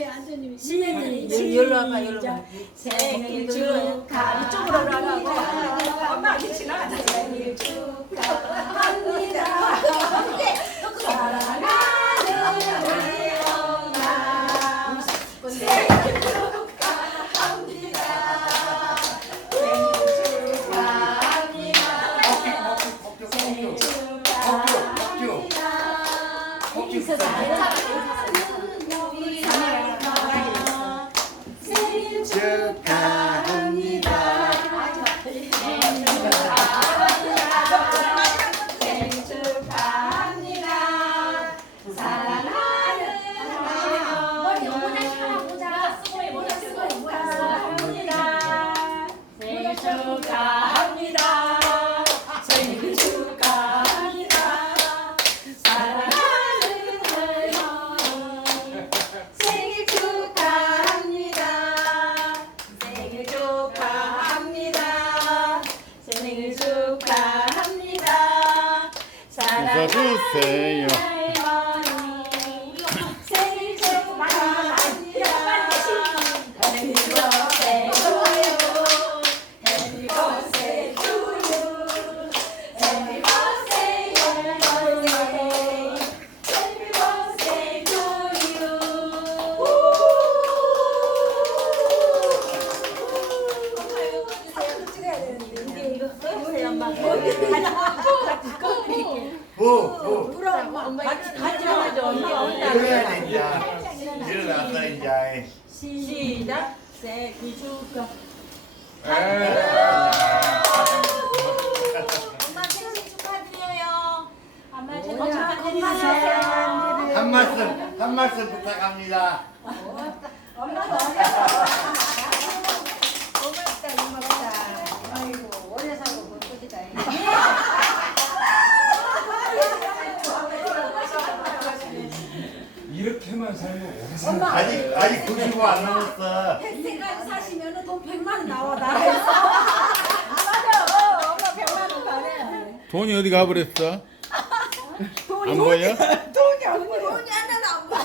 예, 여- 여기로 와봐, 여기로 와. 생일 축하 이쪽으로 오라고. 엄마 이렇게 지나가자 생일 축하합니다 사랑하는 우리 엄마 생일 축하합니다 생일 축하합니다 생일 축하합니다 축하합니다. 사랑하는 웃어주세요. 할머니 생일 축하합니다. Happy birthday to you. Happy birthday to you. Happy birthday, happy birthday. Happy birthday to you. 사진 찍어야 되는데 이게 이거 엄마 한 말씀, 한 말씀 부탁합니다. 엄마도 어렸어. 고맙다 고맙다. 아이고 오래 살고 볼 것이다. 이렇게만 살면 오래 살 아직, 아직 95안 넘었어. 100세까지 사시면 돈 100만 원 나와 나라에서. 맞아. 엄마 100만 원 가네. 돈이 어디 가버렸어? 안 보여? 돈이 안 보여. 돈이 하나도 안 보여.